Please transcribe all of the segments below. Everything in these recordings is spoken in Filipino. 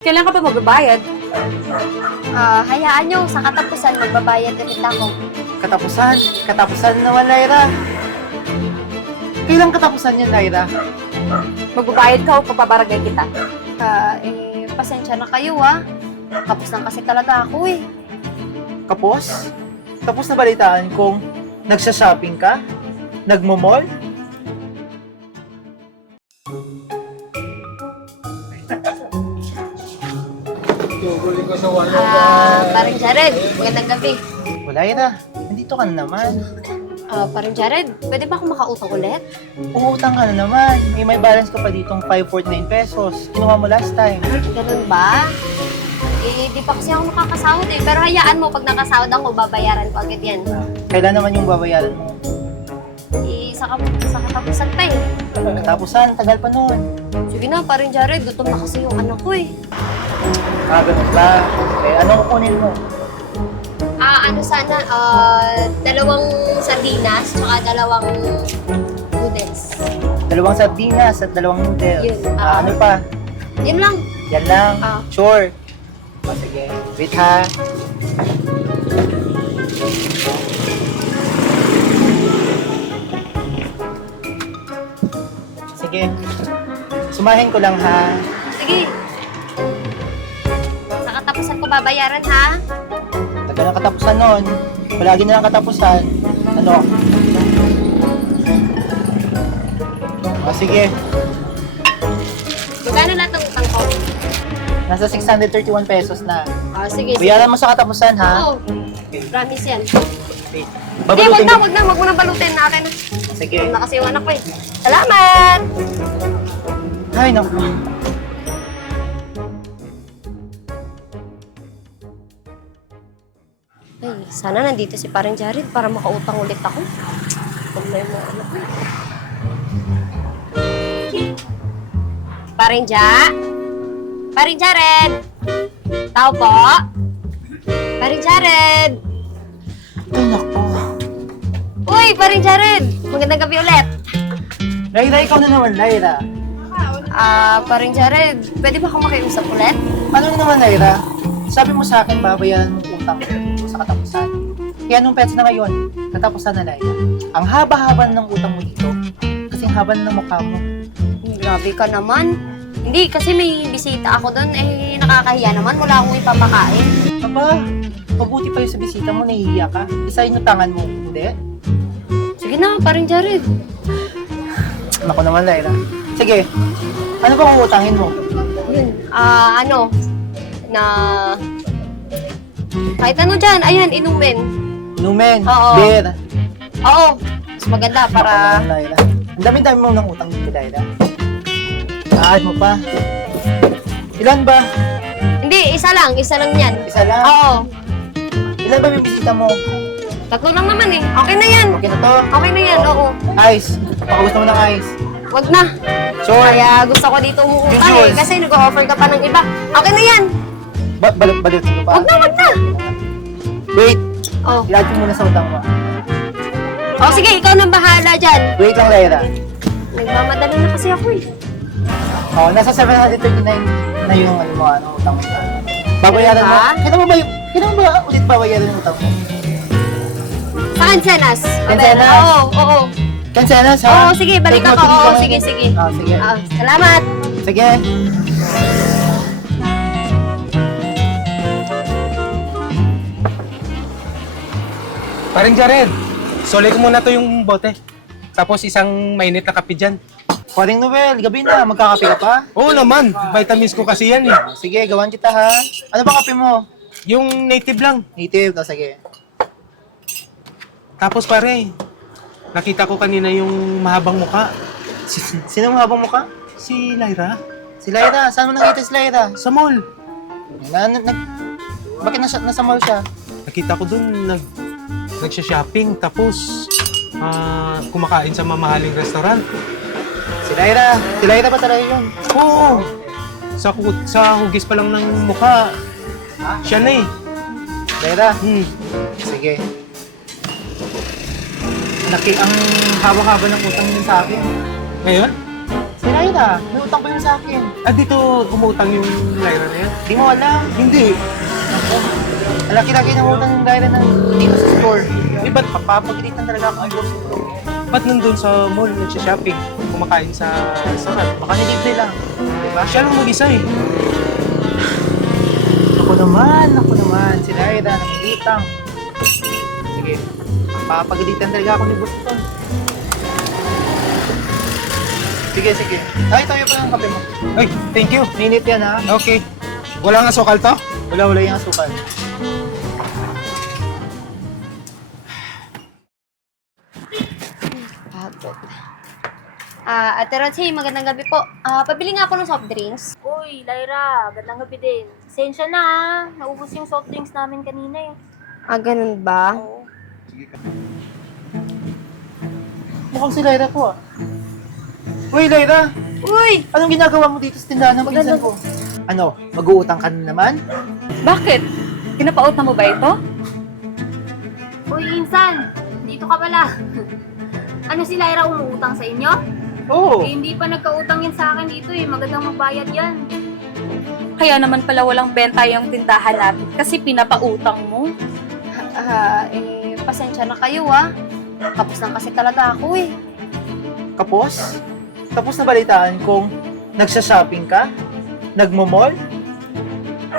Kailan ka pa magbabayad? Hayaan nyo, sa katapusan magbabayad ulit ako. Katapusan? Katapusan naman, Lyra. Kailang katapusan yan, Lyra? Magbabayad ka o papabaragay kita? Pasensya na kayo Tapos lang kasi talaga ako Kapos? Tapos na balitaan kung nagsha-shopping ka? Nagmo-mall? Parang Jared, magandang gabi. O, Lyra, nandito ka na naman. Parang Jared, pwede ba akong makautang ulit? Uutang ka na naman. May balance ka pa ditong 549 pesos. Kinuha mo last time. Ganun ba? Di pa kasi ako nakakasahod Pero hayaan mo, pag nakasahod ako, babayaran ko agad yan. Kailan naman yung babayaran mo? Sa katapusan pa Katapusan, tagal pa noon. Sige na, parang Jared, gutom na kasi yung anak ko Ganun ba? Anong kukunin mo? Ano sana, dalawang sardinas, tsaka dalawang noodles. Dalawang sardinas at dalawang noodles. Yun, ano pa? Yun lang. Yan lang? Sure. Sige. Wait ha. Sige. Sumahin ko lang ha. Sige. Sa katapusan ko babayaran Tagal na katapusan nun. Palagi na lang katapusan. Ano? Sige. Magkano lahat ng utang ko? Nasa 631 pesos na. Sige. Bayaran mo sa katapusan ha. Oo. Promise yan. Wait. Hindi, wag na. Wag mo nang balutin na akin. Sige. Gutom na kasi yung anak ko Salamat! Ay, naku. Ay, sana nandito si parang Jared para makautang ulit ako. Problema yung mga anak ko Paring Ja? Paring Jared? Tao po? Paring Jared? Ay, naku. Uy, paring Jared! Magandang gabi ulit. Lyra, ikaw na naman, Lyra. Paring Jared, pwede ba akong makiusap ulit? Ano na naman, Lyra? Sabi mo sa akin, babayaran mo utang mo dito sa katapusan. Kaya nung petsa na ngayon, katapusan na, Lyra. Ang haba-haba ng utang mo dito. Kasing haba na ng mukha mo. Grabe ka naman. Hindi, kasi may bisita ako doon. Nakakahiya naman. Wala akong ipapakain. Aba, mabuti pa yung sa bisita mo, nahihiya ka. Isa yung utangan mo, hindi? Sige na, paring Jared. Naku naman, Lyra. Sige, ano bang uutangin mo? Yun. Kahit ano dyan. Ayan, inumin. Inumin, Oo. beer. Oo. Mas maganda para... Naku naman, Lyra. Ang dami-dami mo ng utang dito, Lyra. Aad mo pa. Ilan ba? Hindi, isa lang yan. Isa lang? Oo. Ilan ba yung bisita mo? 3 lang naman Okay na yan. Okay na to? Okay na yan, oo. Ice. Baka gusto mo ng ice. Wag na. Sure. Kaya gusto ko dito umuutang Jules. kasi nag-offer ka pa ng iba. Okay na yan. Balot mo pa? Wag na. Wait. Oh. Ilagay mo muna sa utang mo. Sige, ikaw nang bahala dyan. Wait lang, Lyra. Nagmamadali na kasi ako Nasa 739 na yung utang mo. Babayaran mo. Diba? Kailan mo ba ulit babayaran yung utang mo? Sa Ansenas. Ansenas? Oo. Kansenas, ha? Oo, sige, balik Take ako. note, Oo, hindi sige. ka sige. Salamat. Sige. Paring Jared, solay ko muna to yung bote. Tapos isang mainit na kape dyan. Paring Noel, gabi na. Magkakape ka pa? Oo naman, vitamins ko kasi yan Sige, gawan kita, ha? Ano ba kape mo? Yung native lang. Native. Sige. Tapos pare, nakita ko kanina yung mahabang muka. Sino mo habang mukha? Si Lyra, Si Lyra. Saan mo nakita si Lyra? sa mall. Bakit nasa mall siya? Nakita ko dun, nagsha-shopping. Tapos, kumakain sa mamahaling restaurant. Si Lyra ba talaga yun? Oo, sa hugis pa lang ng mukha, siya na Lyra? Sige. Ang haba-haba ng utang niya sa akin. Ngayon? Si Lyra Lyra, may utang pa yun sa akin. Ah, dito umutang yung Lyra na yan? Di mo alam? Hindi. Ang laki-laki ng utang ng Lyra ng dito sa store. Di ba't papapagalitan talaga ako ang boss nito? Ba't nandun sa mall nagsha-shopping? Kumakain sa restaurant? Baka nilibre lang. Diba? Siya lang mag-isa eh. Ako naman, si Lyra ng utang. Sige, papagalitan talaga ako ni boss nito. Sige. Ay, tayo pa ng kape mo. Ay, thank you. Minute yan ha. Okay. Wala nga sukal to? Wala yung asukal. Pagod. Ate Rosie, magandang gabi po. Pabili nga po ng soft drinks. Uy, Lyra, gandang gabi din. Sensya na ah. Naubos yung soft drinks namin kanina eh. Ganun ba? Oo. Mukhang si Lyra ko ah. Uy, Lyra! Uy! Anong ginagawa mo dito sa tindahan ng pinsan ko? Ano, mag-uutang ka na naman? Bakit? Pinapautang mo ba ito? Uy, Insan, dito ka pala. Ano si Lyra umuutang sa inyo? Oo. Eh, hindi pa nagkautang yan sa akin dito eh. Magandang magbayad yan. Kaya naman pala walang benta yung tindahan natin kasi pinapautang mo. Pasensya na kayo Tapos lang kasi talaga ako eh. Kapos? Tapos na balitaan kung nagsha-shopping ka? Nagmo-mall?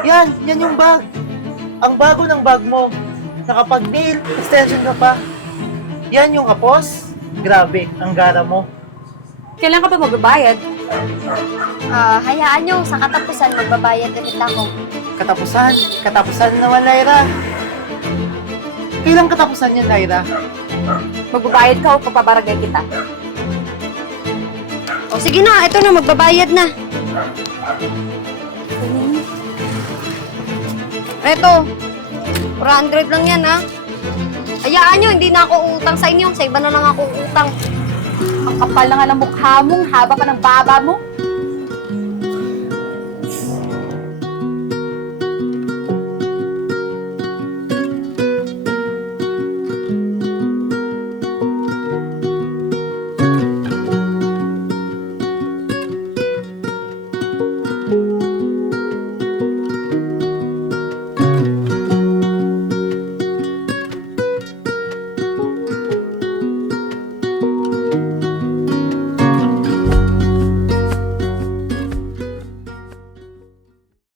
Yan yung bag. Ang bago ng bag mo. Nakapag-nail, extension ka pa. Yan yung kapos? Grabe, ang gara mo. Kailan ka pa magbabayad? Hayaan nyo, sa katapusan magbabayad ulit ako. Katapusan naman, Lyra. Kailang katapusan yan, Lyra? Magbabayad ka o papabarangay kita? O sige na, ito na, magbabayad na. Eto, 400 lang yan Hayaan nyo, hindi na ako utang sa inyo. Sa iba na lang ako utang. Ang kapal na nga ng mukha mong haba pa ng baba mo.